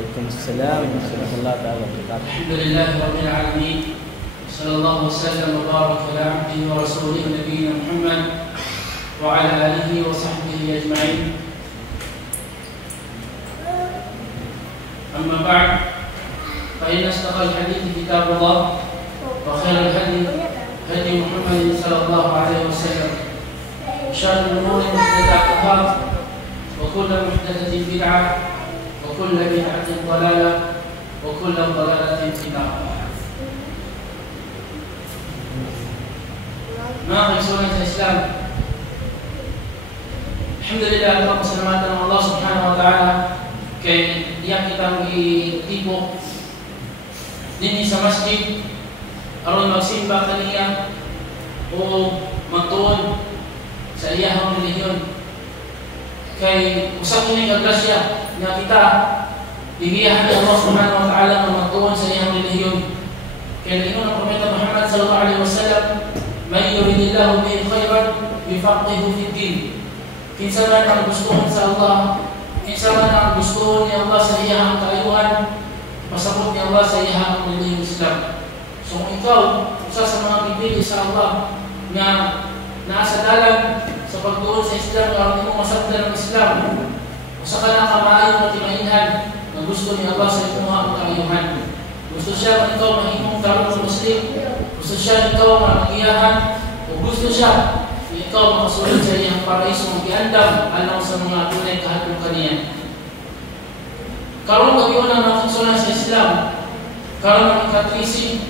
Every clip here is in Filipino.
Waalaikumsalam warahmatullahi wabarakatuh. Alhamdulillahi rabbil alamin. Sallallahu wasallam wa baraka ala abdihi wa rasulihi nabiyina Muhammad wa ala alihi wa sahbihi ajma'in. Amma ba'd. Fa inna asdaqal hadithi kitabullah wa khairal hadi hadi Muhammad sallallahu alaihi wasallam. Syarrul umuri muhdatsatuha wa kullu muhdatsatin bid'ah wa kullu bid'atin dhalalah wa kullu dhalalatin fi nar. Mga kaisunan sa Islam, alhamdulillah at pasalamatan ng Allah subhanahu wa ta'ala kay diya kitang itibok din sa masjid aron magsimba kaniya o magtuon sa iyahang relihiyon. Kay usap ni kagrasya na kita ibiyahan ni Allah subhanahu wa ta'ala na magtuon sa iyahang relihiyon. Kaya ingon ang Propeta Muhammad sallallahu alaihi wasallam, "Man yuridillahu bihi khairan yufaqihu fid din." Kinsa man ang gustuhon sa Allah, kinsa man ang gustuhon ni Allah sa iyahang kaayuhan, pasabot ni Allah sa iyahang relihiyong Islam. So kung ikaw, usa sa mga pipili sa Allah nga nasa dalan sa pagtuon sa Islam, aron mo masabtan ang Islam, usa ka na kamaayo at timahinhan na gusto ni Allah sa iyong kaayuhan. Gusto siya na ikaw mahimong karong Muslim, gusto siya ikaw magiyahan, o gusto siya ikaw makasulod sa iyang paraiso ng giandam alang sa mga tunay kahatong kaniya. Karon gabi na makasunan sa Islam, karon ang ika-13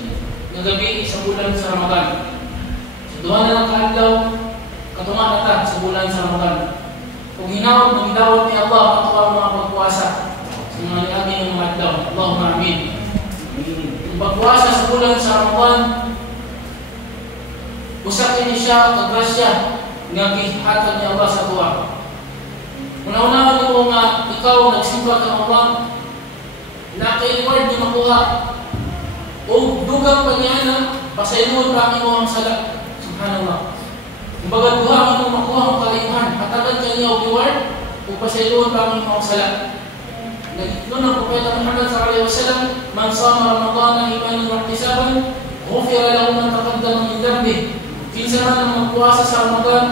ng gabi sa bulan sa Ramadan. Sa duha na lang kaadlaw, katunga na sa bulan sa Ramadan. Kung hinawag ng gidawat ni Allah ang ang mga pagpuasa sa mga niagi ng mga adlaw. Allahumma amin. Ang pagpuasa sa bulan sa Ramadan, usa kini siya kagrasya nga gihatag ni Allah sa tuwa. Una-una mo nga ikaw nagsimba ka Allah, naka-reward ni makuha o dugang pa niya na pasayuhan pa ang imong sala. Subhanallah. Kumbaga duha ang imong makuha ang kalayuhan, hatagan ka niya o reward o pasayuhan pa ang imong sala. Nagtulong ang Propeta Muhammad sallallahu alaihi wasallam, "Man sama Ramadan imanan wa ihtisaban, ghufira lahu ma taqaddama min dhanbihi." Kinsa man ang magpuasa sa Ramadan,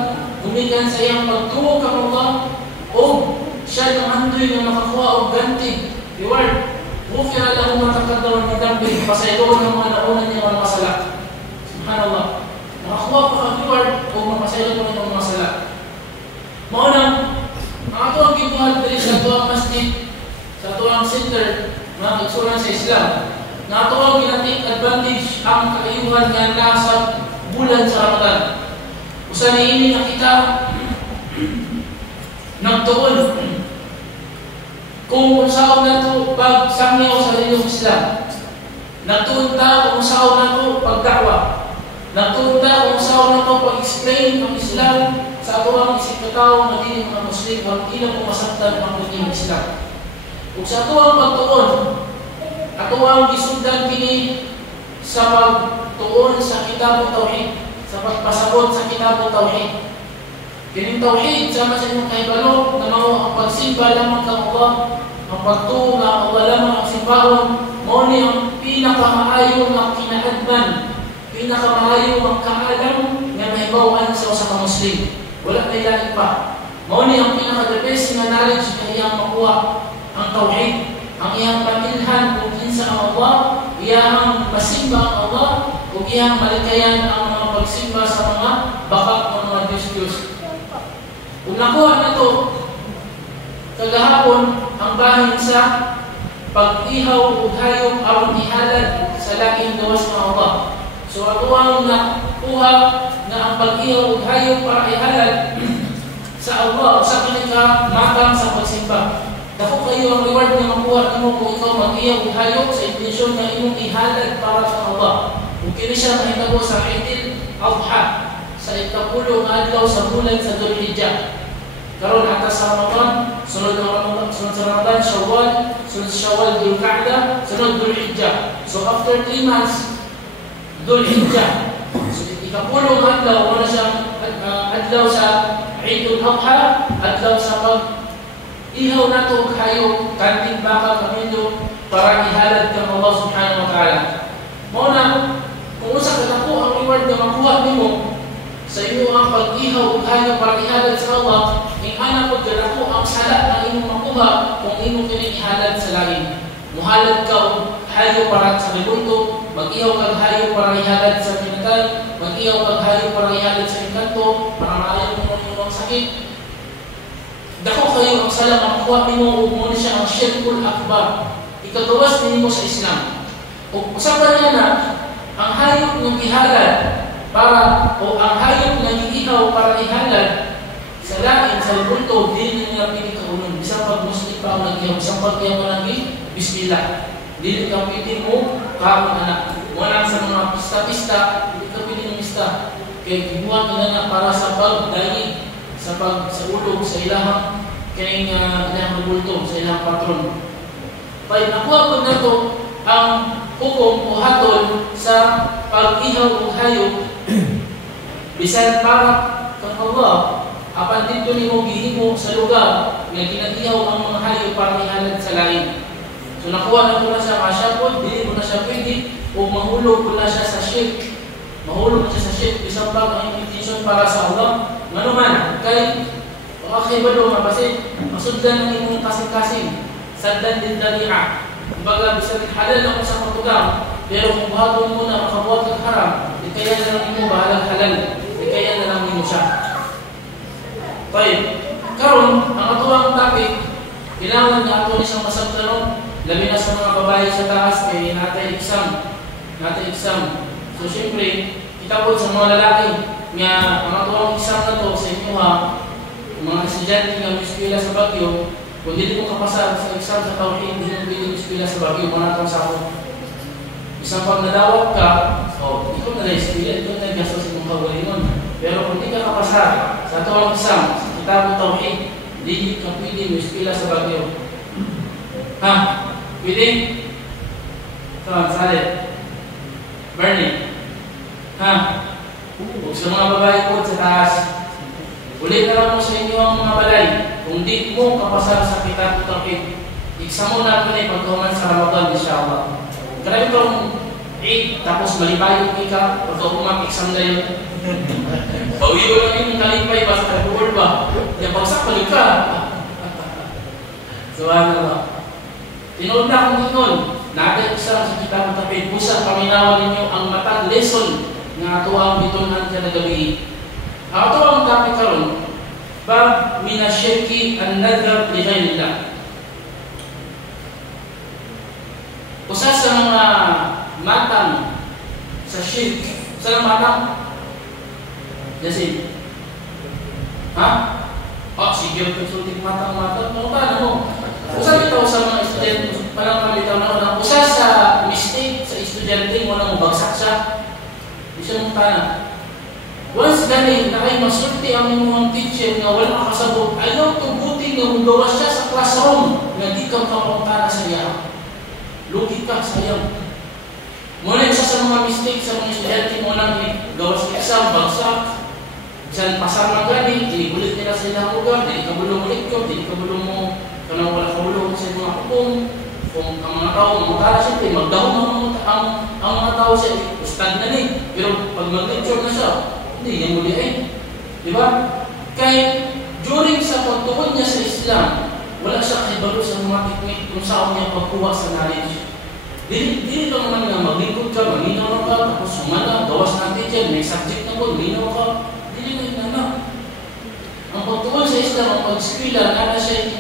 gumikan sa iyang pagtuo kang Allah, o siya namandoy na makakuha o ganti, reward. Ghufira lahu ma taqaddama min dhanbihi, pasayloon ng mga nauna niya mga masala. Subhanallah. Nakakuha pa ang reward o mapasayloon mo ng mga masala. Maunang, ang ato ang gibuhat dali sa ato ang masjid, sa ato ang center, mga kaigsunan sa Islam, na ato ang ginatik advantage ang kaayuhan nga nasa bulan sa Ramadan. Usa niini na kita nagtuon kung unsaon nato pagsangyaw sa relihiyong Islam. Nagtuon ta kung unsaon nato pagdakwa. Nagtuon ta kung unsaon nato pag-explain ang Islam sa ato ang isip na tao na dili mga Muslim o ilang pumasaktan ang relihiyong Islam. Kung sa ato ang pagtuon, ato ang gisundan kini sa pagtuon sa kitabong tauhid, sa pagpasabot sa kitabong tauhid. Kining tauhid sama sa inyong kahibalo na mao ang pagsimba lamang kang Allah, ang pagtuo nga Allah lamang ang simbahon, mao ni ang pinakamaayo nga kinaadman, pinakamaayo ang kaalam nga mahibaw-an sa usa ka Muslim. Wala na ilalim pa. Mao ni ang pinaka-the best nga knowledge na iyang makuha, ang tauhid, ang iyang pamilhan kung kinsa ang Allah, iyang masimba ang Allah, o iyang malikayan ang mga pagsimba sa mga bakat ng mga Diyos-Diyos. Kung nakuha na ito, kagahapon ang bahin sa pag-ihaw o hayop aron ihalad sa laking gawas ng Allah. So ato ang nakuha na ang pag-ihaw o hayop para ihalad sa Allah o sa kinika matang sa pagsimba. Dako kayo ang reward na makuha mo kung ikaw mag-iyaw o hayop sa intensyon na imong ihalad para sa Allah. Kung kini siya mahitabo sa Eidil Adha, sa ikapulo nga adlaw sa bulan sa Dhul-Hijjah. Karon ata sa Ramadan, sunod sa Ramadan, Shawwal, sunod sa Shawwal, Dhul-Qa'dah, sunod Dhul-Hijjah. So after 3 months, Dhul-Hijjah. So ikapulo nga adlaw, wala siyang adlaw sa Eidul Adha, adlaw sa ihaw na ito kayo, kanting baka, kamindo, para ihalad kang Allah subhanahu wa ta'ala. Mauna, kung usa ka nako ang reward na makuha nimo sa iyo ang pag-ihaw ug hayo para ihalad sa Allah, ing ana pud kanako ang sala na imong makuha kung imong kini ihalad sa lain. Muhalad ka og hayo para sa ribulto, mag-ihaw kag hayo para ihalad sa pinatay, mag-ihaw kag hayo para ihalad sa inkanto, para maayo mo imong sakit. Dako kayo ang sala makuha nimo ug mo siya ang syirkul akbar. Ikagawas nimo sa Islam. Ug usapan niya na ang hayop ng ihalad para o ang hayop ng iihaw para ihalad sa lain sa ribulto dili niya pili kaunon. Bisan pag Muslim pa ang nag-ihaw, bisan pag kaya mo nag bismillah. Dili ka pili mo kaon anak. Wala sa mga pista-pista, dili ka pili ng pista. Kay gibuhat nila na para sa pagdaig sa ulog sa ilahang kay ilahang ribulto sa ilahang patron. Kaya nakuha po na ito ang hukom o hatol sa pag-ihaw o hayop bisan para kang Allah apan dito nimo gihimo sa lugar nga ginag-ihaw ang mga hayop para ihalad sa lain. So nakuha na po na siya masyapod, dili mo na siya pwede o mahulog po na siya sa shirk. Mahulog na siya sa shirk bisan pa ang intention para sa Allah. Ngano man kay makakibalo nga kasi masudlan ng imong kasing-kasing saddan din dari'a. Kumbaga, bisan halal ako sa pagtugang, pero kung bahagon mo na makabuhat ng haram, di kaya na lang mo bahalang halal, di kaya na lang mo siya. Okay, karon ang atuang topic, kailangan nga ato isang masagtanong, labi na sa mga babae sa taas, kay natay exam. So, siyempre, kita po sa mga lalaki, nga ang atuang exam na to sa inyo ha, mga estudyante nga miskila sa Baguio, kung hindi mo kapasa sa exam sa Tauhid, hindi mo pwede ispila sa Baguio, manatang sa ako. Isang pag nadawag ka, ikaw na na-ispila, ikaw na nag-gastos sa mong kagalingon. Pero kung hindi ka kapasa sa atuang exam, sa kitabong Tauhid, hindi ka pwede mo ispila sa Baguio. Ha? Pwede? Come on, Saleh. Bernie. Ha? Huwag sa mga babae po sa taas. Ulit na lang mo sa inyo ang mga balay. Kung di mo kapasar sa kitab Tauhid, exam mo na ito na ipagkawaman sa Ramadan, insyaAllah. Karami kong 8, tapos malipayo ka, pagka exam na yun. Pauwi ko lang yung kalipay ba sa kabuol ba? Yung bagsak palig ka. Subhanallah. Tinood na akong ingon, nag-exam sa kitab Tauhid, busa paminawan ninyo ang matag lesson nga ito ang bitunan ka na gabi. Ang ito ang topic karon, bab minasyirki an-nadhar li ghayrillah. Usa sa mga matang sa shirk, usa sa matang Yasin. Ha? Sige, consulting matang. Ano mo? Usa bitaw sa mga estudyante, parang bitaw na usa sa mistake sa estudyante mo nang bagsak siya. Di siya mong tanang. Once gani na ay masulti ang inyong teacher nga wala kasabot, ayaw tubutin nga magawa siya sa classroom nga di kang kapunta sa iya. Lugi ka, sayang. Muna isa sa mga mistake sa mga estudyante mo lang gawa sa exam, bagsak. Diyan pasar na gani, ulit nila sa ilang lugar, di kabulong ulit ko, di kabulong mo, kanang wala kabulong sa mga kupong. Kung ang mga tao, mga tala siyempre, magdahong ang mga tao siya, ustad na ni. Pero pag mag-lecture na siya, hindi niya muli ay. Di ba? Kaya during sa pagtuon niya sa Islam, wala siya kahibalo sa mga teknik kung saan niya pagkuha sa knowledge. Dili lang naman nga maglingkod ka, maminaw ka, tapos sumala, gawas natin dyan, may subject na po, minaw ka. Dili na na. Ang pagtuon sa Islam, ang pag-eskwila, nana siya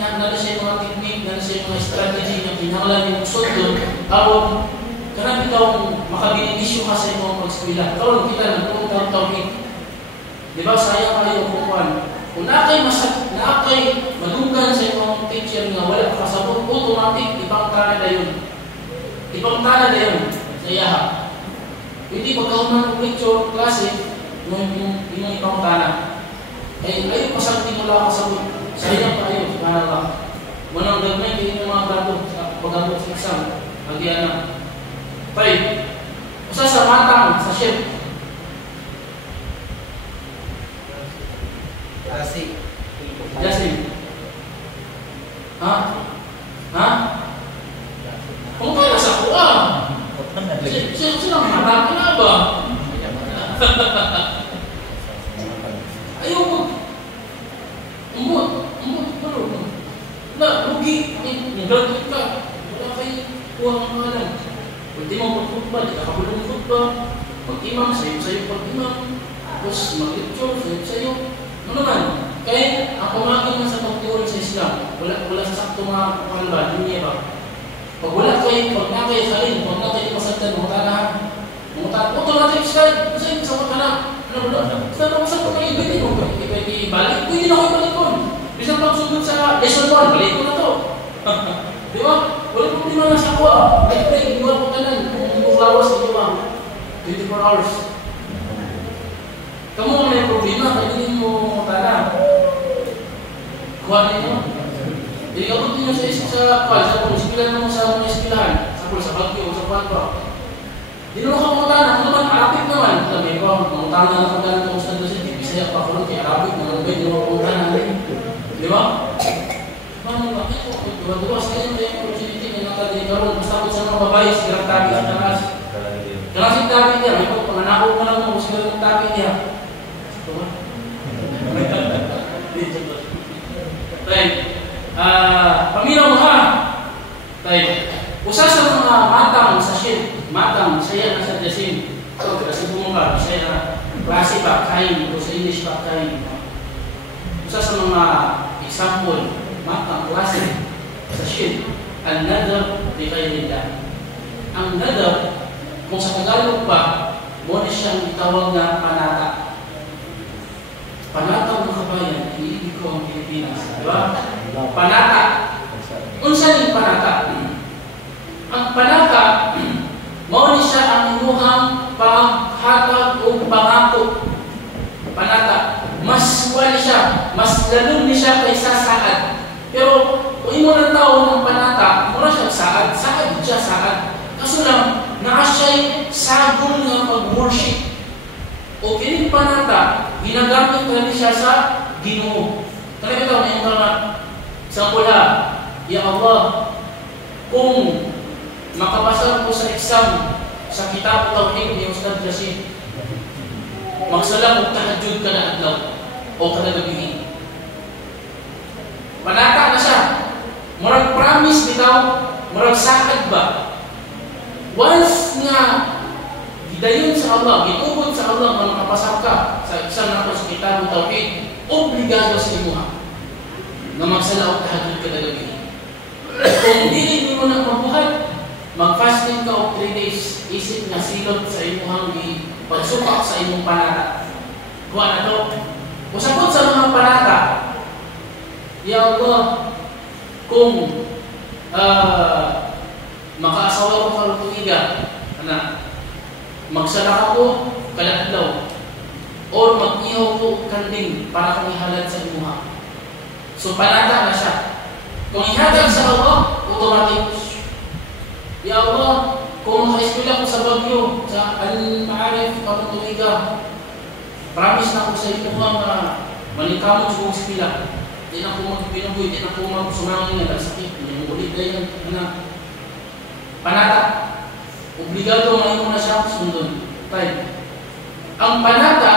mga teknik, nana siya mga strategy na pinakalan yung sundon, tawag, karami taong makabinigisyo ka sa mga pag-eskwila. Tawag kita ng puntang Tauhid. Di ba, sayang kayo kukuhan. Kung nakay madunggan sa imong teacher nga wala kasabot, automatic, ibang tala na yun. Ibang tala na yun sa iyaha. Hindi pagkaunan ng lecture, klase, yung ibang tala. Eh, ayaw pasagti mo lang kasabot. Sayang kayo, subhanallah. Munang gagmay, hindi yung mga grado sa pag-abot sa exam. Pag-iyan na. Okay. Usa sa matang, sa ship. Jasim. Ha? Kung Nag-graduate ka, wala kayo kuha ng pangalan. Pwede mo mag-football, di ka kabulong ng football. Mag-imam, sa'yo pag-imam. Tapos mag-lecture, sa'yo. Ano naman? Kaya ang pumagin man sa pagtuon sa Islam, wala sa sakto mga pangalaban, hindi niya ba? Pag wala kayo, pag na kayo salin, pag na kayo pasagdan, mga automatic slide, kasi sa mga na. Ano ba? Sa pag-usap ko kayo, pwede mo, pwede balik, pwede na kayo balik ko. Bisa pagsugod sa lesson 1, balik ko na to. Di ba? Wala problema na sa kuha. Ay, iwan ko ka na. Kung lawas, di ba? 24 hours. Kamu may problema, kaya hindi mo tala. Kuha ninyo. Hindi ka punti nyo sa kuha. Sa pulisipilan mo sa mga ispilahan. Sa bagyo, sa kuha. Hindi naman ka pangutana. Kung naman, Arabik naman. Sabi ko, pangutana na kung gano'n kung saan doon. Hindi Bisaya pa ko kaya Arabik naman. Hindi naman pangutana. Di ba? Paano ba? Dua-dua saya yang opportunity yang tadi kalau mustahil sa mga babae sigurang tabi sa taas. Kalau si tabi niya, may panganako mo lang mo sigurang tabi niya. Baik. Paminaw mo ha. Baik. Usa sa mga matang sa ship, matang saya na sa jasim. So, kasi bumungka, saya na klase pa kain, o sa English pa kain. Usa sa mga example, matang klase sa shirk, al-nadar bi ghayrillah. Ang nadar, kung sa Tagalog pa, muna siyang itawag na panata. Panata ng kabayan, iniibig ko ang Pilipinas. Diba? Panata. Unsa yung panata? Ang panata, muna siya ang inuhang panghatag o pangako. Panata. Mas wali siya, mas lalong ni siya kaysa saad. Pero, kung imo ng tao ng panata, mura siya saad siya saad. Kaso lang, nakasiya'y sagol nga pag-worship. O kining panata, ginagamit na siya sa Ginoo. Kaya ito, may mga sa pula, Ya Allah, kung makapasar ko sa exam sa Kitab Tauhid ni Ustad Yasin, magsala kong tahajud ka na adlaw o kada gabi. Panata na siya. Murag promise bitaw, murag sakad ba? Once nga gidayon sa Allah, gitubod sa Allah nga makapasar ka sa exam na sa Kitab Tauhid, obligado sa imo nga magsala og tahajud kada gabi. Kung dili mo na mabuhat, mag-fasting ka og 3 days, isip nga silot sa imong pagsupak sa imong panata. Kuha na to. Usapot sa mga panata, Ya Allah, kung makaasawa ko karong tuiga, magsala ako kada adlaw, or mag-ihaw ko kanding para kang ihalad sa imuha. So panata na siya. Kung ihatag sa Allah, automatic. Ya Allah, kung maka-eskwela ko sa Bagyo, sa Al-Ma'arif, karong tuiga, promise na ko sa imuha na manikamot sa kong eskwela. Di na ko magpinaboy, di na ko magsumangin na sakit. Yung ulit na yan, panata. Obligado ngayon na siya sundon. Time. Ang panata,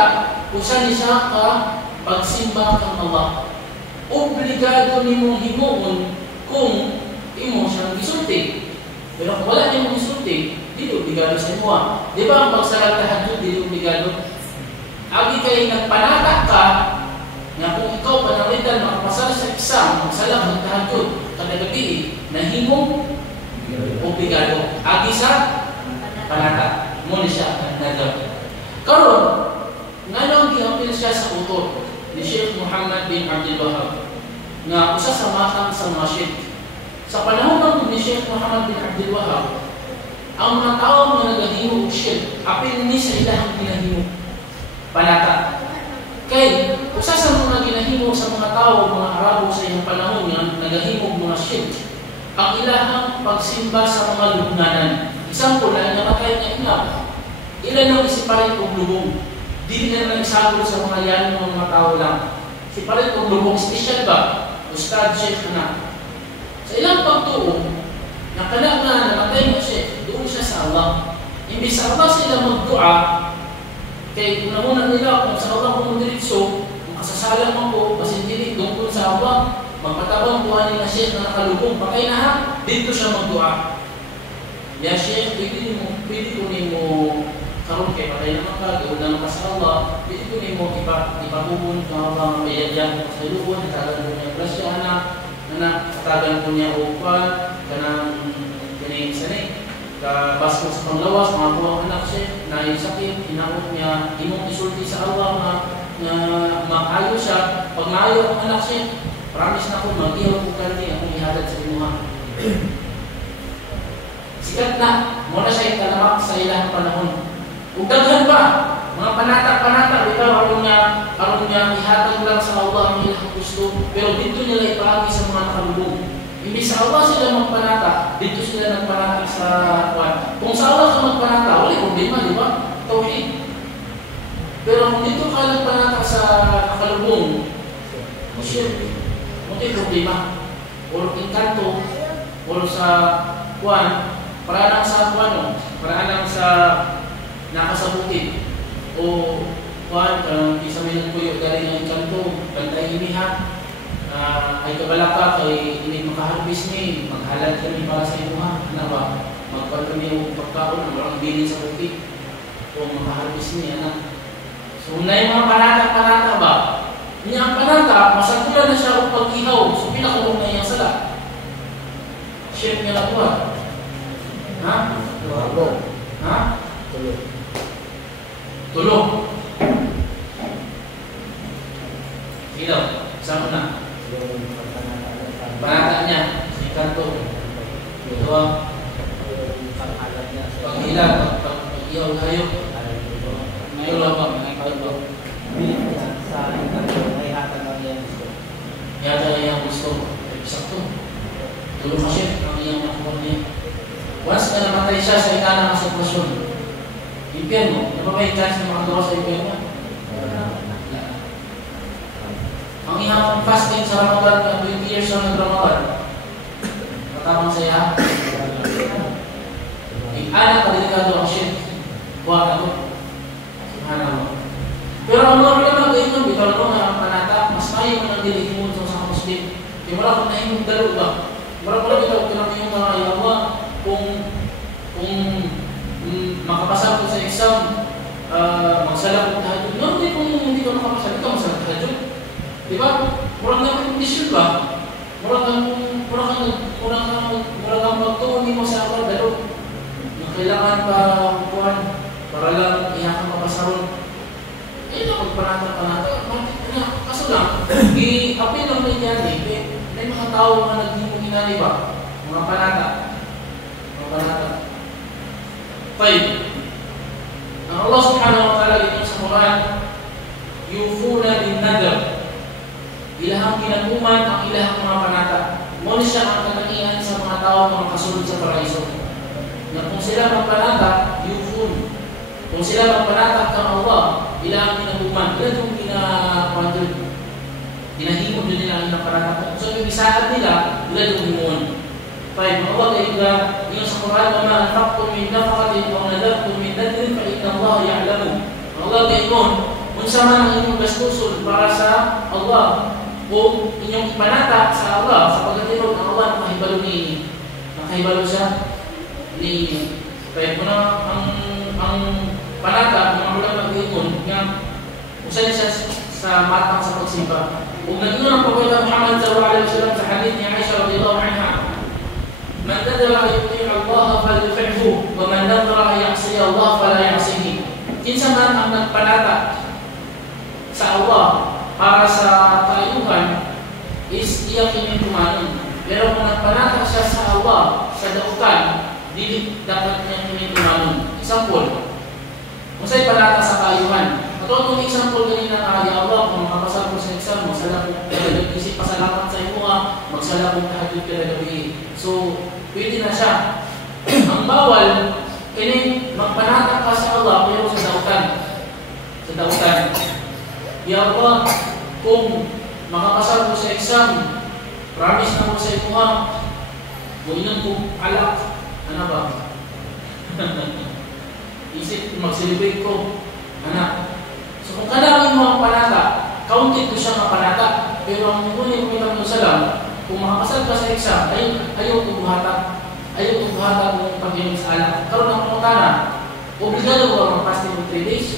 usa ni siya ka pagsimba kang Allah. Obligado ni mong himuon kung imo siyang gisulti. Pero kung wala ni mong gisulti, di obligado sa imo. Di ba ang pagsalat tahajud, di obligado? Agi kay nagpanata ka, nga kung ikaw panalitan makapasal sa exam, magsalang ng tahajud, kada gabi, nahimong obligado. Agi sa panata. Muna siya nadam. Karon, ngayon gihapil siya sa utor ni Sheikh Muhammad bin Abdul Wahhab nga usa sa matang sa mga sheikh. Sa panahon ni Sheikh Muhammad bin Abdul Wahhab, ang mga tao nga nagahimo og sheikh, apil ni sa ilahang ginahimo panata. Kay usa sa mga ginahimo sa mga tao, mga Arabo sa iyang panahon nga nagahimo og mga sheikh, ang ilahang pagsimba sa mga lubnganan. Example, ay namatay nga ilang. Ilan ang isiparit og lubong. Dili na nagsagol sa mga yan ng mga tao lang. Siparit og lubong, special ba? Ustad, sheikh na. Sa ilang pagtuo, nakala na namatay nga sheikh, doon siya sa Allah. Imbis sa Allah sila magdua, kay unamunan nila kung sa Allah kung diritso, kung kasasala mo ko, kasi dili doon sa Allah, magpatabang buwan ni na Sheikh na nakalubong, pakay na ha, dito siya magdua. Ya Sheikh, pwede ko nimo karon kay patay naman ka, gawin naman ka sa Allah, pwede ko nimo ipabubun ka mga mayadyan mo sa lubon, natagan ko niya grasya, natagan ko niya upan, kanang ganyan sanay. Kabas mo sa panglawas, mga buwang anak siya, na yung sakit, hinakot niya, imong isulti sa Allah na maayo siya. Pag maayo ang anak siya, promise na ko, mag-ihaw ko ka rin akong ihalad sa imuha. Sikat na, muna siya ikalamak sa ilang panahon. Ugdaghan pa, mga panata-panata, bitaw, aron niya ihatag lang sa Allah ang ilang gusto, pero dito nila ipahagi sa mga nakalubog. Hindi sa Allah sila magpanata, dito sila nagpanata sa kwan. Kung sa Allah ka magpanata, wala problema, di ba? Tauhid. Pero kung dito ka nagpanata sa nakalubong, shirk, wala problema. O inkanto, o sa kwan, para lang sa kwan, para lang sa nakasabutin. O kwan, isa may nagpuyo galing ang inkanto, bantay imiha. Ay kabalaka kay hindi makaharbis ni, maghalad kami para sa imuha. Ano ba? Magpal kami yung pagkaon, ang marang bilin sa bukit. Kung makaharbis ni, anak. So, na yung mga panata-panata ba? Niya ang panata, masagulan na siya ang pag-ihaw. So, pinakulong na iyang sala. Chef niya na tuwa. Ha? Ha? Tulog. Ilaw. Sama na. Panata niya, si kanto. Ito ang pag-ilan, pag-iyaw kayo. Ngayon lang ba, mga ikaw. Sa ikanto, ay hatag ang iyang gusto. Yata iyang gusto. Sakto. Tulong kasi ang iyang nakuha niya. Once na namatay siya sa ikanang sitwasyon, impyerno, ano ba may chance na makagawa sa impyerno? Ang ihang fasting sa Ramadan, 20 years na nag-Ramadan, matamang saya. Anak kadelikado ang shit. Buwan ako. Subhanallah. Pero ang mga pinag ito, bitaw ko na panata, mas mayo mo nang dilihimun sa Muslim. Kaya wala kong nahimong dalo ba? Wala bitaw ko na yung mga yawa kung makapasa ko sa exam, magsala ko tahajud. No, hindi ko nakapasa, hindi ka masala tahajud. Diba? Murang na kondisyon ba? Murang magtuon mo sa ako dalo. Kailangan pa kuwan para lang ihakang mapasaron. Ito pagpanata-panata. Kaso lang, i-apil lang na yan eh. May mga tao na naghimong inani ba? Mga panata. Fine. Ang Allah subhanahu wa ta'ala ito sa Quran, yufuna bin nadar. Ilahang kinaguman ang ilahang mga panata. Muna siya ang katangian sa mga tao mga kasunod sa paraiso. Na kung sila magpanata, yufun. Kung sila magpanata kang Allah, ilahang kinaguman. Ilan yung pinahimod nyo nila ang ilang panata. So yung isaan nila, ilan yung himuon. Fine. Allah kaya yung sa Quran, وَمَا أَنْفَقْتُمْ مِنْ نَفَقَةٍ أَوْ نَذَرْتُمْ مِنْ نَذْرٍ فَإِنَّ اللَّهَ يَعْلَمُ. Allah kaya kung sa man ang inyong gastusun para sa Allah, kung inyong ipanata sa Allah, sa pagkatirog ng Allah, nakahibalo siya ni kaya po na ang panata, mga ulama mag-iikon nga usan siya sa matang sa pagsimba. Kung nag-iyon ang Propeta Muhammad sallallahu alaihi wasallam sa hadith ni Aisha radhiyallahu anha, man nadara an yuti' Allah falyuti'hu wa man nadara an ya'si Allah fala ya'sihi. Kinsa man ang nagpanata sa Allah para sa kaayuhan is iya kini tumanon. Pero kung nagpanata siya sa Allah sa dautan, dili dapat niya kini tumanon. Example, kung sa'y panata sa kaayuhan, matutong example kanina na ya Allah, kung makapasa ko sa exam, magsala ko kada isip pasalamat sa imo, magsala ko tahajud kada gabi. So, pwede na siya. Ang bawal kini magpanata ka sa Allah pero sa dautan. Sa dautan. Ya Allah, kung makapasa ko sa exam, promise na ko sa imo, inom ko alak. Ano ba? Isip, mag-celebrate ko. Anak. So kung kanangin mo ang panata, counted ko siya ng panata. pero ang ngunit Propeta Salam, kung makakasal ka sa isa, ayaw tubuhata. Ayaw tubuhata kung pag-inom sa alak. Karoon ng pangutana, obligado ba mag-fasting ng 3 days?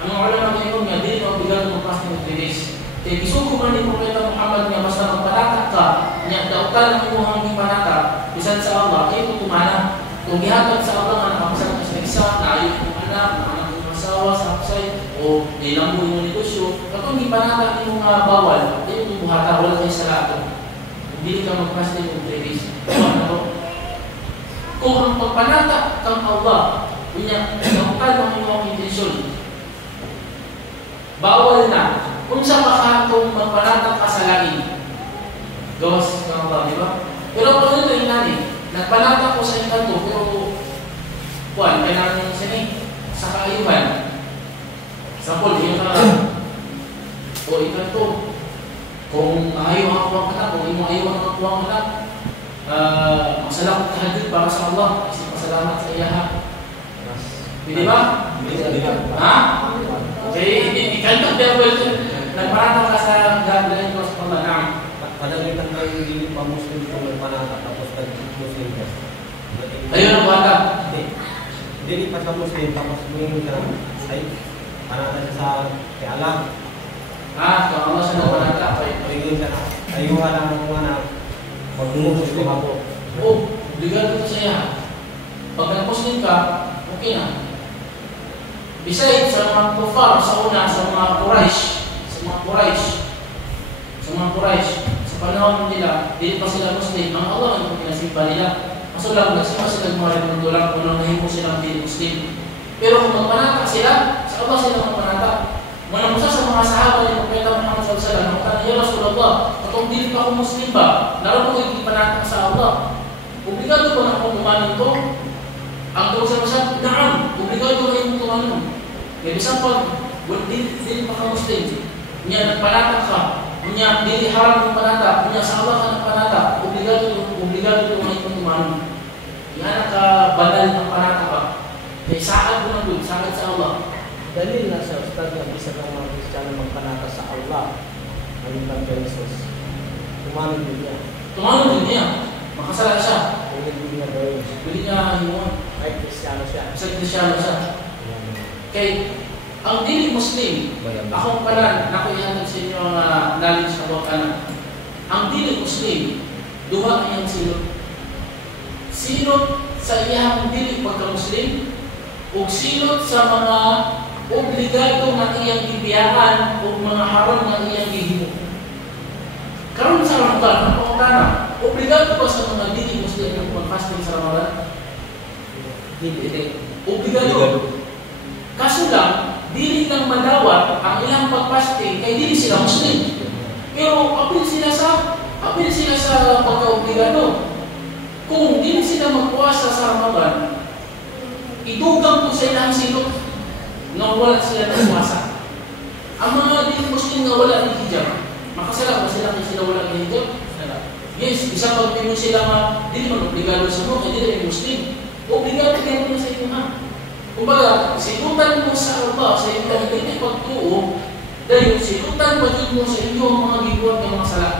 Ang mga ulama ngayon nga, hindi na obligado mag-fasting ng 3 days. Kaya gisuko man ni Propeta Muhammad nga, basta magpanatak ka, niya, dautan ng imuhang ipanatak, bisan sa Allah, ayaw tumana. Kung gihatag sa Allah nga nakapasal ka sa isa, na ayaw yung anak, ng asawa, sa hapsay, o nilambo yung negosyo, kapag ipanatak yung mga bawal, ayaw tubuhata, wala kayo sa lato. Hindi ka mag-fasting ng 3 days. Kung ang pagpanatak kang Allah, kunya, dautan ng imuhang intensyon, bawal na. Kung sa makatong magpanatak ka sa langit, gawas ng Allah, di ba? Pero kung ito yung nani, nagpanatak ko sa ikanto, pero kaya namin sa kaayuhan. Example, yung o ikanto, kung ayaw ang kuwang anak, kung ayaw ang kuwang anak, magsalamat tahajud para sa Allah, kasi pasalamat sa iya. Di ba? Ha? Okay, ikanto, nagpanatak ka sa gagawin ko sa Allah na kadang-kadang tayo hindi pa Muslim kung nagpanatak tapos nag-Muslim ka. ayun ang bata. Hindi pa sa Muslim tapos buong ka ay panatak siya sa kay Allah. Kung Allah siya nagpanatak, Pagiging ka na ayuhan lang ng mga na mag-Muslim ako. Bigyan ko sa iya. Pag nag-Muslim ka, okay na. Besides, sa mga kufar, sa una, sa mga Quraysh, sa panahon nila, hindi pa sila Muslim, ang Allah ang pinasimpa nila. Kaso lang, nagsimpa sila mga rinundulang kung nang nahimo silang hindi Muslim. Pero kung magpanatak sila, sa Allah sila magpanatak. Manamusa sa mga sahaba ni Propeta Muhammad SAW, magkana, Ya Rasulullah, kung hindi pa ako Muslim ba, naroon ko yung panatak sa Allah. Obligado ba na akong tumanin to? Ang tawag sa masyad, naam, obligado na yung tumanin. Kaya isang pag, hindi pa ka Muslim, niya nagpanatak ka, niya hindi haram yung panatak, niya sa Allah ka nagpanatak, obligado yung mga itong tumanin. Yan ka banal ng panatak ka. Kaya saad mo na doon, saad sa Allah. Dalil na sa Ustad ng isa ng mga Kristiyano magpanata sa Allah, ang kay Jesus. Tumanin din niya. Tumanin din niya. Makasala siya. Hindi niya gawin. Hindi niya himuan. Ay, Kristiyano siya. Isa Kristiyano siya. Kaya, ang dili Muslim, akong pala, nakuyahan sa inyo ang knowledge na huwag ka na. Ang dili Muslim, duha kayang silot. Silot sa iyang dili pagka-Muslim, o silot sa mga obligado na iyang ibiyahan o mga haram na iyang gihimo. Karon sa Ramadan, ang pangutana, obligado ba sa mga dili Muslim ang mag-fasting sa Ramadan? Dili. Obligado. Kaso lang, dili nang madawat ang ilang pag-fasting kay dili sila Muslim. Pero apil sila sa pagka-obligado. Kung dili sila magpuasa sa Ramadan, idugang po sa ilang silot na wala sila ng puasa. Ang mga dili Muslim na wala ng hijab, makasala ba sila kung sila wala ng hijab? Yes, isang pagpino sila nga, dili man obligado sa mo, kaya dili Muslim. Obligado kaya mo sa inyo ha. Kumbaga, silutan mo sa Allah, sa inyong hindi pagtuo, dahil silutan magiging mo sa inyo ang mga giguan ng mga sala.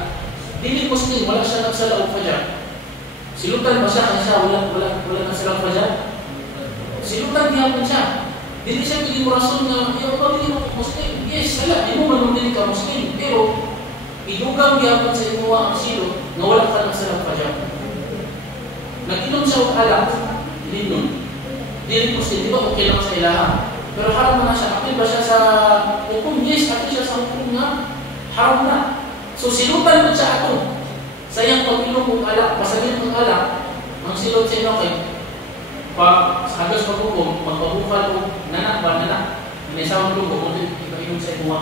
Dili Muslim, wala siya nagsala o fajar. Silutan ba siya? Kaya siya, wala nagsala o fajar? Silutan niya po siya. Dili siya pili mo rason na, dili mo Muslim. Yes, wala, hindi mo manumili ka Muslim. Pero, idugang niya po sa inyo ang silot na wala ka nagsala o fajar. Nag-inom siya o alak, hindi nun. Dili Muslim, di ba okay lang sa ilaha? Pero haram na siya. Akil ba siya sa hukum? Yes, akil siya sa hukum na haram na. So silutan mo siya ato. Sayang pag-inom kong alak, pasagin kong alak, ang silot sa inyo kay sa hagas pag-hukum, magpabukal o nanak ba, nanak? Inisawang lugo, kung ipa-inom sa imuha.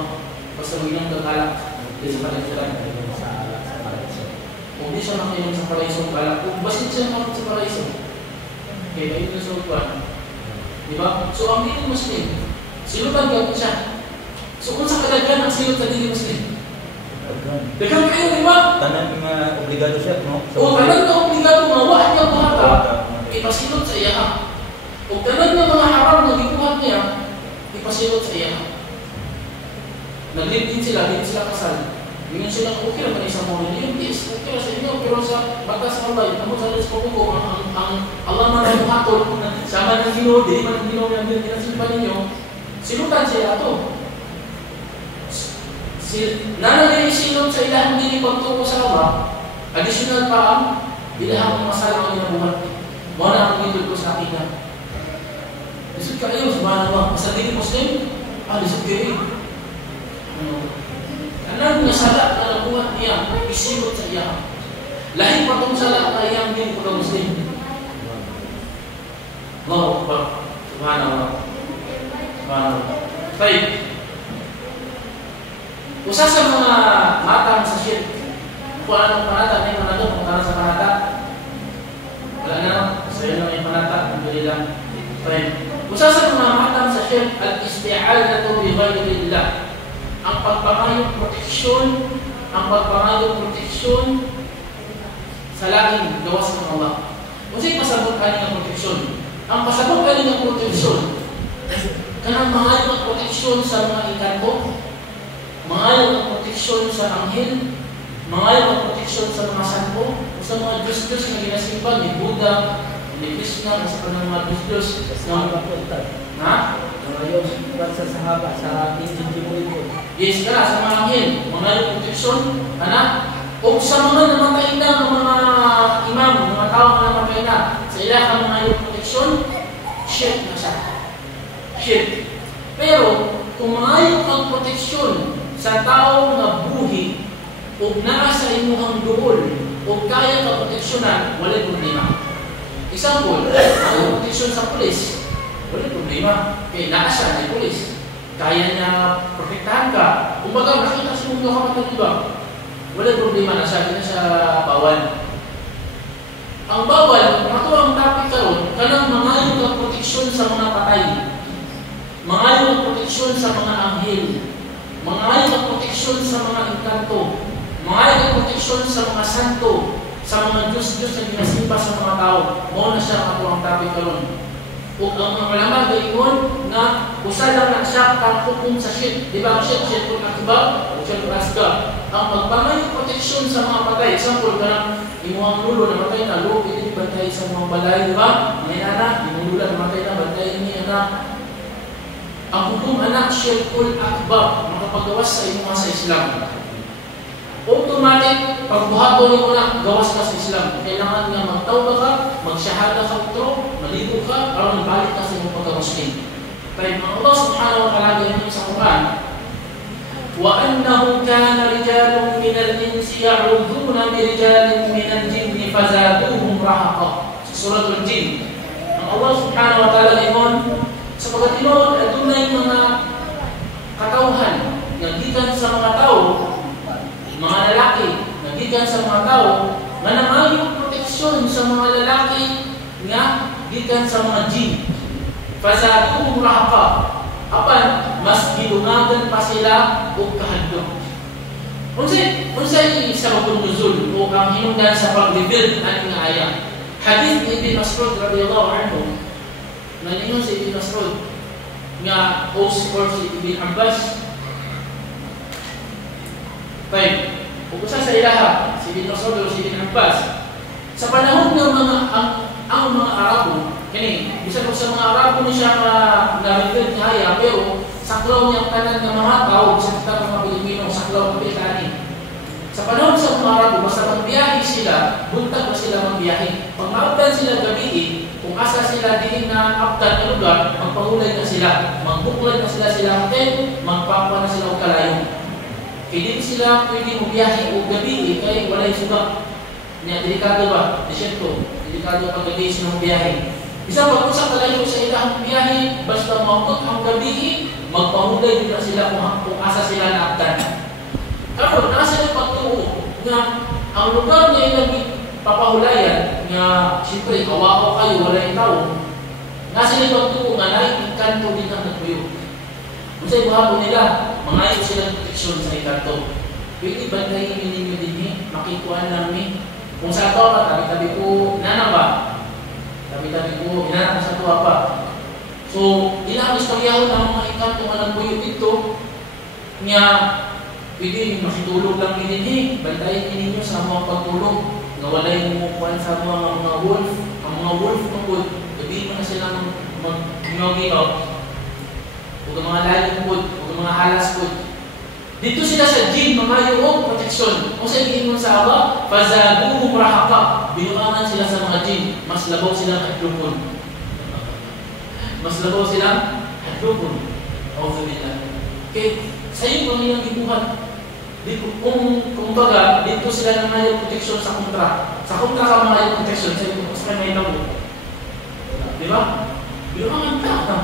Basta mag-inom kong alak. Hindi sa palagsiran. Sa paraiso. Kung di siya makinom sa paraiso ng alak, kung basit siya makinom sa paraiso, kaya ba yun sa upuan? Diba? So, ang dili Muslim, silutan gawin siya. So, kung sa kadaghan ang silot sa dili Muslim? Dagang kayo, diba? Tanan mga obligado siya, no? O, tanan na obligado nga, wala niya buhata, ipasilot sa iya. O, tanan na mga haram na gikuhat niya, ipasilot sa iya. Naglibin sila, hindi sila kasal. Yun silang okay naman isang mo rin. Yung yes, okay sa inyo, pero sa mata sa Allah, kamu sa alas pabuko, ang Allah man ang hatol, sama ng Ginoo, di man ang Ginoo yung ginasimpan ninyo, silutan siya ato. Nanagay silot sa ilahang dili pagtuko sa Allah, additional pa ang ilahang masalang ang ginabuhat. Muna ang gitod ko sa akin na. Lisod kayo, subhanallah. Basta dili Muslim, lisod kayo. Anong nga sala na nabuhat niya, isilot sa iya. Lahit pa itong sala na iyang din pagka Muslim. Allahu Akbar. Subhanallah. Subhanallah. Baik. Usa sa mga matang sa shirk, kung anong panata, may panata, kung anong sa panata, wala na, sa'yo na may panata, alhamdulillah. Baik. Usa sa mga matang sa shirk, al-isti'adatu bi ghayrillah. Ang pagpangayong proteksyon sa laing gawas ng Allah. Kung sa'yo pasabot ka ng proteksyon, ang pasabot ka ng proteksyon, kanang mangayong ang proteksyon sa mga ikanto, mangayong ang proteksyon sa anghel, mangayong ang proteksyon sa mga santo, o sa mga Diyos-Diyos na ginasimpan, ni Buddha, ni Krishna, o sa mga Diyos-Diyos na Ngayon, sa sahaba, sa injin mo ito. yes ka, sa mga anghel, mangayong proteksyon, o sa mga namatay na ng mga imam, mga tao na namatay na, sa ilang mangayong proteksyon, shirk na siya. Shirk. Pero, kung mangayong ang proteksyon sa tao na buhi, o naa sa imuhang duol, o kaya ka proteksyonan, wala problema. Example, ang proteksyon sa pulis, wala problema. Kaya naa siya ng pulis. Kaya niya protektahan ka. Kung baga, nakita sa mundo ka mataliba, wala problema na siya. Hindi na siya bawal. Ang bawal, ito ang topic karon, kanang mangayong ang proteksyon sa mga patay. Mangayong ang proteksyon sa mga anghel. Mangayong ang proteksyon sa mga engkanto. Mangayong ang proteksyon sa mga santo. Sa mga Diyos-Diyos na ginasimba sa mga tao. Mao na siya ang ito ang topic karon. O ang mga malaman gayon na usa lang na siya hukum sa shirk. Di ba ang shirk kung akbar o shirk asgar. Ang magpangayong proteksyon sa mga patay. Example ka ng imuhang lulo na matay na lulo, pwede bantay sa mga balay, di ba? May anak, imuhang lulo na matay na bantay ni anak. Ang hukum anak shirkul akbar, makapagawas sa imuha sa Islam. Automatic, pagbuhato ni mo na gawas ka sa Islam. Kailangan nga magtawba ka, magsyahada ka utro, maligo ka, para magbalik ka sa iyong pagka-Muslim. Kaya Allah subhanahu wa ta'ala ganyan sa Quran, وَأَنَّهُ كَانَ رِجَالٌ مِنَ الْإِنسِ يَعُوذُونَ بِرِجَالٍ مِنَ الْجِنِّ فَزَادُوهُمْ رَهَقًا. Sa Surah Al-Jin, ang Allah subhanahu wa ta'ala ganyan, sa pagkatinuod, ito na yung mga katauhan, nagdikan sa mga tao, mga lalaki, nagikan sa mga tao, na nangayong proteksyon sa mga lalaki nga gikan sa mga jin. Fazaduhum rahaqa. Apan, mas gilungagan pa sila o kahadlok. Unsay sababun nuzul o ang hinungdan sa pag-reveal ng ating ayah. Hadith ni Ibn Mas'ud radhiyallahu anhu, naningon si Ibn Mas'ud nga o si Ibn Abbas. Baik, usa sa ilaha, si Ibn Mas'ud o si Ibn Abbas, sa panahon ng ang mga Arabo, kini, bisa ko sa mga Arabo ni siya na-reveal niya haya, pero saklaw niyang tanan ng mga tao, sa kita mga Pilipino, saklaw ng Pilipino. Sa panahon sa mga Arabo, basta magbiyahe sila, buntag na sila magbiyahe. Pag maabdan sila gabi, kung asa sila din na abdan na lugar, magpahulay na sila, magbuklad na sila hotel, magpapa na sila o kalayo. Hindi sila pwede mo biyahe o gabi, kaya wala yung suga. Delikado ba? Desyento. Delikado pag gabi sila mo biyahe. Isa pag usap kalayo sa ilang biyahe, basta maabot ang gabi, magpahulay din na sila kung asa sila naabdan. Karon, nasa yung pagtuo na ang lugar na ilang papahulayan, nga siyempre, kawawa kayo, wala yung tao, nasa yung pagtuo nga naikanto din ang nagpuyo. Kung sa iba nila, mangayon silang proteksyon sa ikanto. Pwede ba kayo ninyo din makikuhan namin? Kung sa ito pa, tabi-tabi ko, inanang ba? Tabi-tabi ko, inanang sa ito pa. So, ilang istoryahon ang mga ikanto nga nagpuyo dito, nga Pwede makitulog lang din bantayan ninyo sa mga pagtulog. Nawalay mo kuwan sa mga wolf. Ang mga wolf tungkol, gabi mo na sila mag-ginaw-ginaw. Huwag ang mga lalim po, huwag ang mga halas po. Dito sila sa jinn, mamayo o proteksyon. Kung sa ikingon sa Allah, fazaduhum rahaqa. Binuangan sila sa mga jinn. Mas labaw silang hadlukon. Mas labaw silang hadlukon. Auzubillah. Okay, sa iyo kung ilang ibuhat. Kung baga, dito sila na mayo proteksyon sa kontra. Sa kontra ka mayo proteksyon, sa iyo kung may labaw. Di ba? Binuangan ka.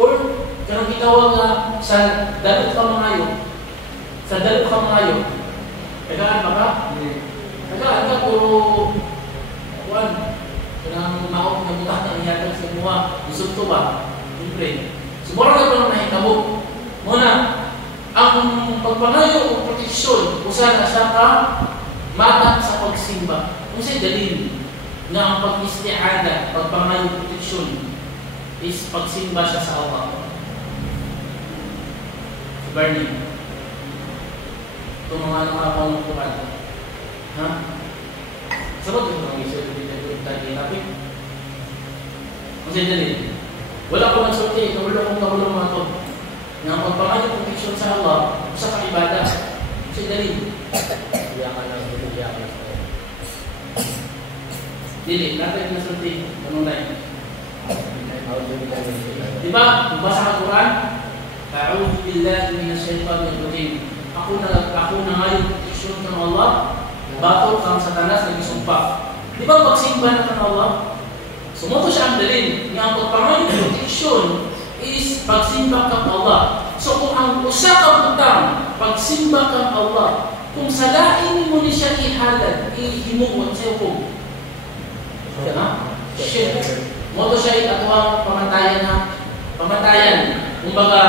Or, kanang gitawag nga sa dalot ka mangayo. Sa dalot ka mangayo. Tagaan ba ka? Tagaan ka, puro kuwan. Kanang maok na butak na iyatag sa mga gusto to ba? Siyempre. Sumura ka pa nang nahitabo. Muna, ang pagpangayo o proteksyon, usa na siya ka matang sa pagsimba. Kung sa'y dalil na ang pag-isti'ada, pagpangayo o proteksyon, is pagsimba siya sa Allah. Bernie. Ito mga nakakaw ng Quran. Ha? Sabot ito mga isip dito tadi tapi. Kasi dali. Wala ko man sulti, nawala kong kahulong mga ito. Nga pagpangayo proteksyon sa Allah, sa kaibadah. Kasi dali. Iyakan lang, iyakan lang. Dili, natin na sulti. Anong na yun? Diba? Basa ang Quran? A'udhu billahi minash shaitanir rajim. Ako na ngayon proteksyon ng Allah, bato kang Satanas na gisumpa. Diba pagsimba na ng Allah? Sumoto siya ang dalil. Nga ang pagpangayon ng proteksyon is pagsimba kang Allah. So kung ang usa ka butang, pagsimba kang Allah, kung salain mo ni siya ihalad, ihimuot sa iyo kung shirk. Moto siya ito pamatayan. Kumbaga,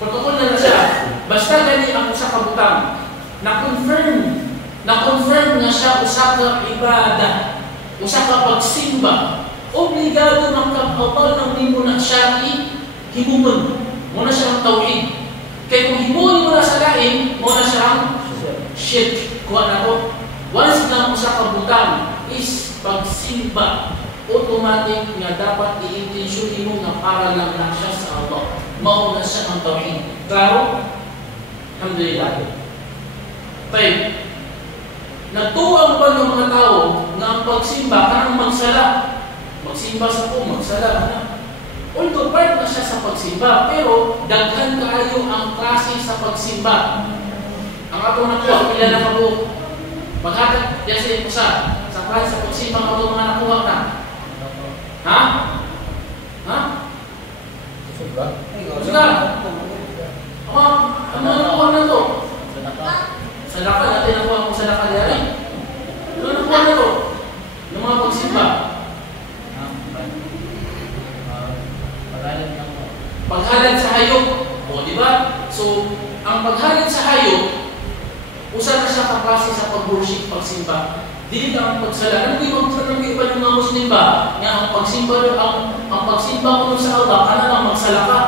protokol na siya. Basta gani ang usa ka butang, na-confirm na siya usa ka ibadah, usa ka pagsimba, obligado ng kapapal ng nimo na siya himuon. Muna siya ang tawhid. Kaya kung himuon mo na sa lain, muna siya ang shirk. Kuha na ko. Once na usa ka butang is pagsimba, automatic nga dapat i-intensyon mo na para lang na siya sa Allah. Mauna siya ang tawhid. Klaro? Alhamdulillah. Tayo. Natuwang ba ng mga tao na ang pagsimba, kanang magsala? Magsimba sa po, magsala na. Although part na siya sa pagsimba, pero daghan kayo ang klase sa pagsimba. Ang ato nakuha, pila na po. Maghatag, yan sa ipusa. Sa klase sa pagsimba, ang mga nakuha na. Ha? Ha? Susuga? Susuga? Ano nakuha na ito? Sadaka natin nakuha kung sadaka diyan. Ano nakuha na ito? Yung mga pagsimba. Paghalad sa hayop. O, di ba? So, ang paghalad sa hayop, usa na siya kaklase sa pag-worship, pagsimba. Dili na ang pagsala. Ano yung iba ng mga Muslim ba? Nga ang pagsimba ko sa Allah, kana lang magsala ka.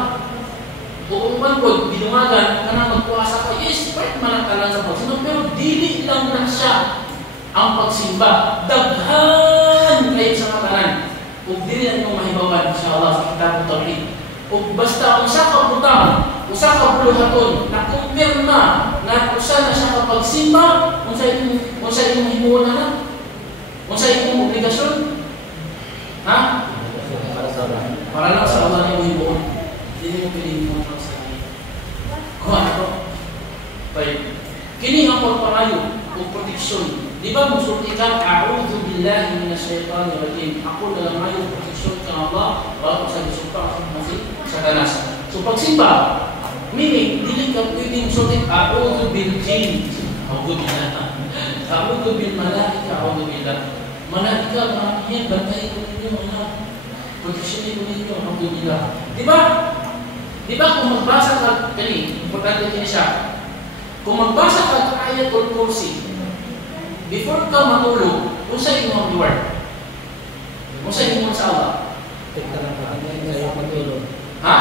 O kung man po, binumagan, kana magpuasa ka, yes, part man ang kalan sa pagsimba. Pero dili lang na siya ang pagsimba. Daghan kayo sa katanan. Kung dili na yung mahibawan, insyaAllah, sa kitab tawhid. Kung basta ang usa ka butang, usa ka buluhaton, na-confirma na usa na siya kapag simba, kung sa imong himuon na, kung sa imong obligasyon, ha? Para lang sa Allah na himuon. Hindi mo piliin mo lang sa akin. Kung ano ko? Kini ang pagpangayo o proteksyon. Di ba musulti ka, a'udhu billahi minash shaitanir rajim. Ako na lang ngayon proteksyon ka Allah, bago sa gisumpa ako masih Satanas. So pagsimba, meaning, dili ka pwedeng sulit, a'udhu bil jinn, a'udhu billah, a'udhu bil malaika, a'udhu billah. Malaika, mga yan, bantay ko ninyo, mga proteksyon ko ninyo, a'udhu billah. Di ba kung magbasa ka, importante din siya, kung magbasa ka ayatul kursi, before ka matulog, kung sa imong reward, kung sa imong sawa, ha?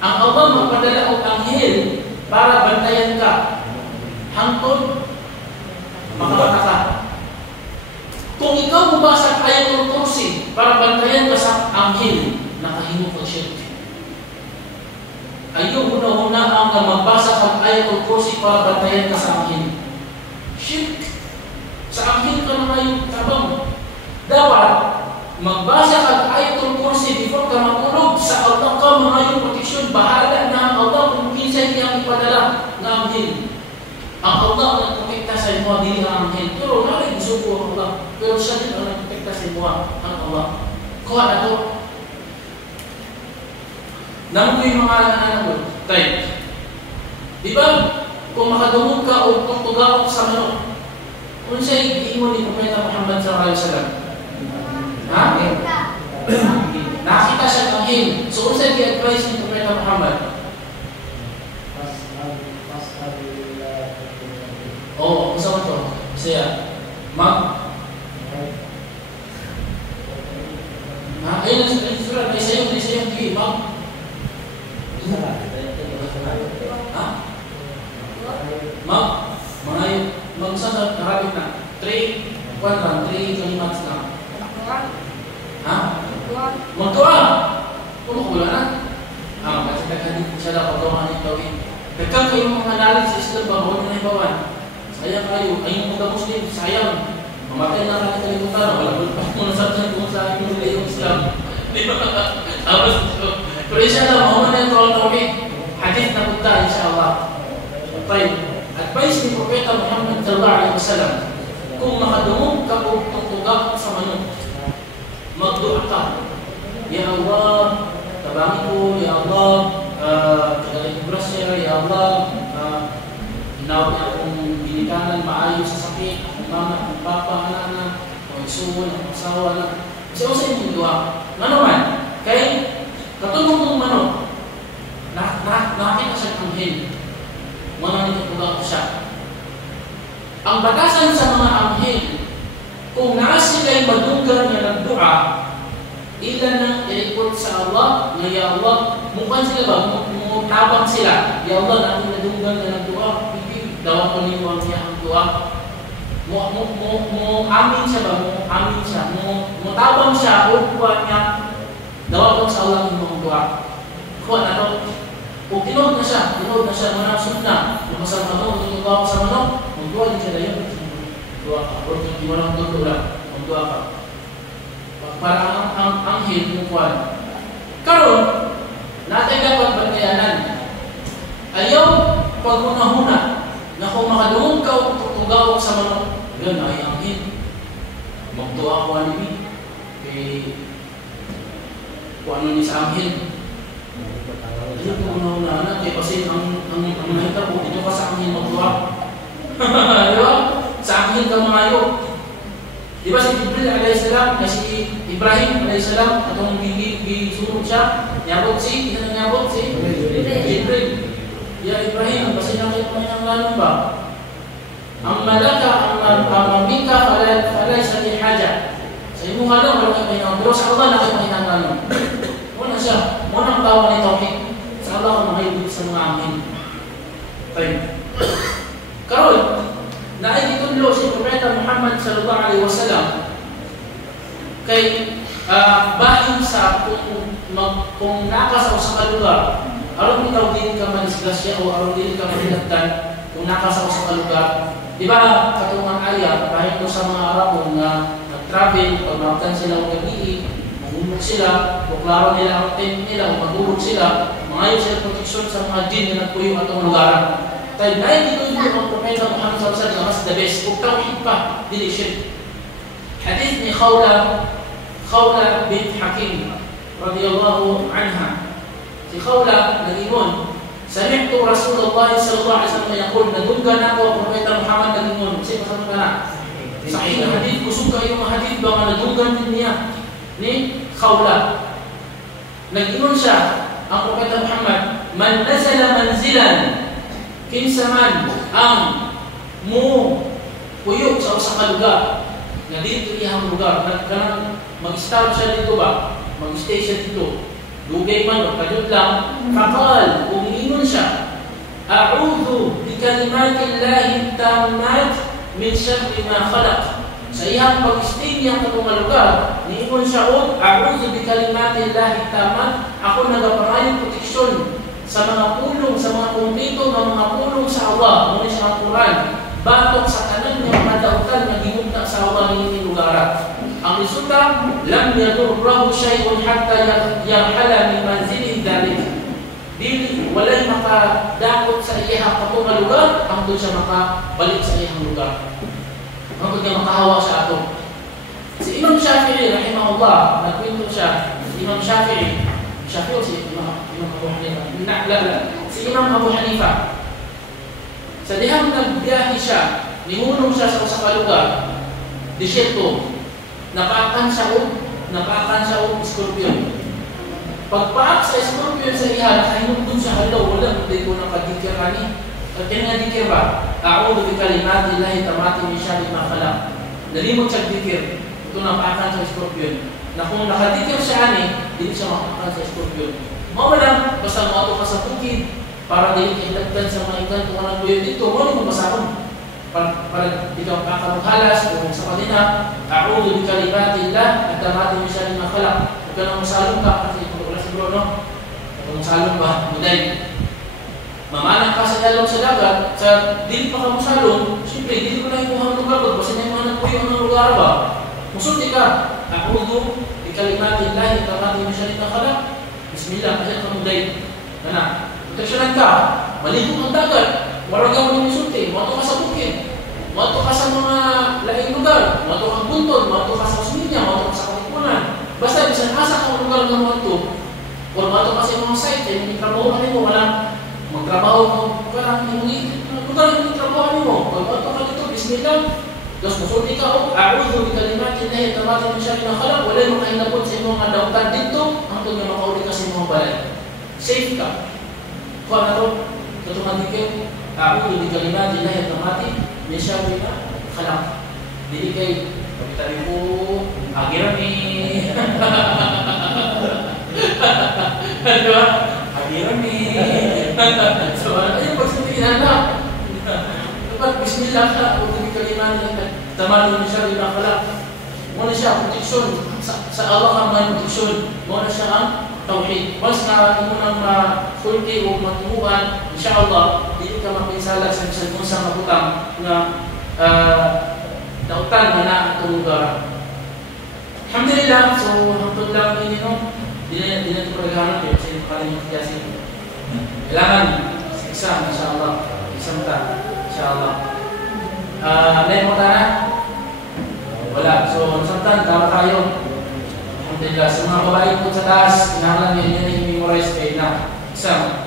Ang Allah magpadala og anghel para bantayan ka hangtod makabata ka. Kung ikaw mubasa ayatul kursi para bantayan ka sa anghel, nakahimo ka shirk. Ayaw huna-huna ang magbasa kang ayatul kursi para bantayan ka sa anghel. Shirk. Sa anghel ka na ngayon tabang. Dapat magbasa kang ayatul kursi before ka matulog. Sa Allah ka mga proteksyon. Bahala na ang Allah kung kinsa niyang ipadala ng anghel. Ang Allah ang nagpapekta sa imo, dili ang anghel. Pero narin gusto ko ang Allah. Pero siya din ang nagpapekta sa imo, ang Allah. Kuha na to. Naman ko yung mga nananabot. Tayo. Diba? Kung makadungog ka o kung tugaw sa manok, kung siya iingon ni Propeta Muhammad sallallahu alaihi wasallam. Ha? Nakita siya ng anghel. So kung siya i-advise ni Propeta Muhammad, oh, isa mo to. Siya. Ayun ang surat. Isa yung di. Magsasat Arabic na. 3 kalimat na. Ha? Magtuwa. Kung wala na. Kasi nagkandit siya na paggawa ng tawin. Nagkang kayo mga nalit sa Islam ba? Huwag na ibawan. Sayang kayo. Ayun mga Muslim, sayang. Mamatay na natin kalimutan. Wala mo nasabsan kung sa akin yung Islam. Pero insyaAllah, mahuman na yung tawin. Hadith na punta, insyaAllah. Tayo. Advice ni Propeta Muhammad sallallahu alaihi wasallam, kung makadungog ka o tutugak sa manok, magdua ka. Ya Allah, tabangi ko. Ya Allah, kagaling ko grasya. Ya Allah, inawag niya akong binikanan, maayo sa sakit, akong mama, akong papa, anak, akong isuon, akong asawa na. Kasi ako sa inyong dua. Nga naman, kay katulong kong manok, nakakita siya ng anghel. Mga nitutugaw ko siya. Ang batasan sa mga anghel, kung naa sila'y madunggan na nagdua, ilan nang i-report sa Allah na ya Allah, mukhang sila ba? Mutabang sila. Ya Allah, natin nadunggan na nagdua, hindi daw ko niyo ang niya ang dua. Amin siya ba? Amin siya. Mutabang siya, o kuha niya, daw ko sa Allah niyo ang dua. Kuha na to. Kung tinood na siya, manang sunna, lumasang manok, tutugaw sa manok, magduwa din siya na yun. Magduwa ka. O kung di mo lang tutulak, magduwa ka. Para ang anghel mo kuwan. Karon, natin dapat bantayanan. Ayaw, pag una-huna, na kung makadungog ka o tutugaw sa manok, yun ay anghel. Magduwa ko ano yun. Kung ano ni sa anghel. Ano kung una-una, kaya kasi ang nakita po, ito ka sa anghel magduwa. Di ba? Sa anghel ka mangayo. Di ba si Jibril alaihissalam, na si Ibrahim alaihissalam, atong gisurog siya, nyabot si Jibril. Ya Ibrahim, kasi nakita mo yung lanong ba? Ang malaka, ang mamika, falay sa haja. Sa imo nga lang, wala kayo pahinang. Pero sa Allah, nakita mo yung lanong. Muna siya, munang tawa ni Tawhid. Sa Allah, kung makayubig sa mga amin. Tayo. Karoon, naititulo si Propeta Muhammad sallallahu alaihi wasallam kay bahin sa kung nakasaw sa kalugar, aron ikaw din ka manisgrasya o aron din ka manilagtan kung nakasaw sa kalugar. Diba, katulong ayat, kahit po sa mga Arabo na nag-travel, pag makamtan sila o gabi, mahulog sila, o klaro nila ang tent nila, o magulog sila, mangayon sila proteksyon sa mga jinn na nagpuyo atong lugaran. Tayo na dito yung ang Propeta Muhammad sallallahu alaihi wasallam mas the best. Kung tawhid pa, dili shirk. Hadith ni Khawla bint Hakim radiyallahu anha. Si Khawla nag-ingon, sami'tu Rasulullah sallallahu alaihi wasallam yaqul, nadunggan ako ang Propeta Muhammad nag-ingon. Kasi masama ka na. Sahih na hadith, kusog kayo mga hadith ba nga nadunggan din niya ni Khawla. Nag-ingon siya ang Propeta Muhammad, man nazala manzilan, kinsa man ang mo puyok sa usa ka lugar na dito iyang lugar kanang mag-start siya dito ba mag-stay siya dito dugay man o kadut lang kapal kung ingon siya A'udhu bikalimatillahi tammat min syarri ma khalaq. Sa iyang pag-istig niyang katong lugar, niingon siya o, a'udhu bikalimatillahi tammat, ako nagapangayon proteksyon sa mga pulong, sa mga kumpleto ng mga pulong sa Allah, muna siya ang Quran, batok sa kanan niya mga dautan na gimugna sa Allah ni lugar. Ang resulta, lam yadurrahu syai'un hatta yarhala min manzilin dalik. Dili, walay makadakot sa iyang katong lugar, hangtod siya makabalik sa iyang lugar. Hangtod niya makahawa sa ato. Si Imam Shafi'i, rahimahullah, nagkwento siya, Imam Shafi'i o si Imam Abu Hanifa? Si Imam Abu Hanifa. Sa dihang nagbiyahe siya, nihunong siya sa usa ka lugar, disyerto, napaakan siya o scorpion. Pagpaak sa scorpion sa iya, nakahinugtong siya, halaw, wala, hindi ko nakadikir ani. Kaya nga dikir ba? A'udhu bikalimatillahi tammati min syarri ma khalaq. Nalimot siya dikir, ito napaakan sa scorpion. Na kung nakadikir siya ani, hindi siya makaakan sa scorpion. Mao lang, basta mo ka sa bukid, para dili kahilagdan sa mga ikan kung anong buyo dito, mo ni magbasahon. Para di ka kakamaghalas kung sa kanina, a'udhu bikalimatillah tammati min syarri ma khalaq. Huwag ka nang masalong ka, kasi wala siguro, no? Kung masalong ba, muday. Mamanang ka sa dalawang sa dagat, sa dili pa ka masalong, siyempre, dili ko na yung kuhang lugar ko, kasi may mga nagpuyo ng lugar ba? Musulti ka, a'udhu bikalimatillah tammati min syarri ma khalaq. Bismillah, kasi ka muday. Ano? Proteksyonan ka, maligo ang dagat, waraga mo ng isulti, mato ka sa bukid, mato ka sa mga laing lugar, mato kang buntod, mato ka sa Osminya, mato ka sa Katipunan. Basta, bisan asa kang lugar ng mato, o mato ka sa mga site, yung trabaho ka mo, walang magtrabaho mo, parang yung lugar yung trabaho mo, pag mato ka dito, bismillah, tapos musulti ka, a'udhu bikalimatillahi tammati min syarri ma khalaq, wala yung makahilapot sa inyong mga dautan dito, hangtod nga makauli ka sa inyong balay. Safe ka. Kung ano, katong dikir, a'udhu bikalimatillahi tammati min syarri ma khalaq. Dili kay kapitali ko, agiran ni. Diba? Agiran ni. So, ayun, pagsabihin na. Dapat, bismillah ka, a'udhu bikalimatillahi tammati min syarri ma khalaq. Muna siya, proteksyon. Sa Allah ka may proteksyon. Muna siya ang tauhid. Once na mo nang ma-fulti o matubuhan, insyaAllah, hindi ka mapinsala sa kung sa mabutang na dautan na itong lugar. Alhamdulillah, so hangtod lang din yun, hindi na ito paghahanap yun, kasi makalimang kiyasin. Kailangan sa exam, insyaAllah, exam ta, insyaAllah. Lain mo na? Wala. So, samtan, tama tayo. Alhamdulillah. Sa mga babae po sa taas, kailangan nyo yun yung memorize kayo na exam.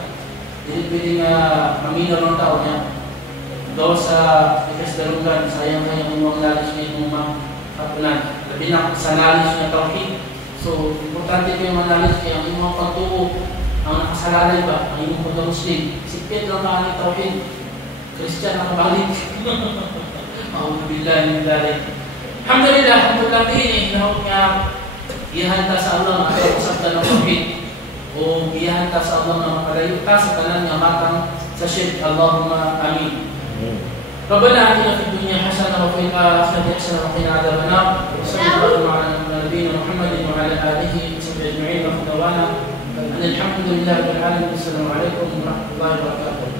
Hindi pwede nga maminaw ng tao niya. Doon sa ikas dalungan, sayang kayong mga knowledge niya yung mga kapunan. Labi na sa knowledge niya tawhid. So, importante ko yung mga knowledge kaya ang inyong pagtuo, ang nakasalalay ba, ang inyong pagka-Muslim. Sipit lang ka ang tawhid. Christian nakabalik. A'udzubillah min dzalik. Alhamdulillah, alhamdulillah din hinahog nga ihanta sa Allah nga usap ka ng tawhid o ihanta sa Allah nga mapalayo ka sa tanan nga matang sa syirk. Allahumma amin. ربنا آتنا في الدنيا حسنة وفي الآخرة حسنة وقنا عذاب النار وصلى الله على نبينا محمد وعلى آله وصحبه أجمعين وخدوانا أن الحمد لله رب العالمين والسلام عليكم ورحمة الله وبركاته.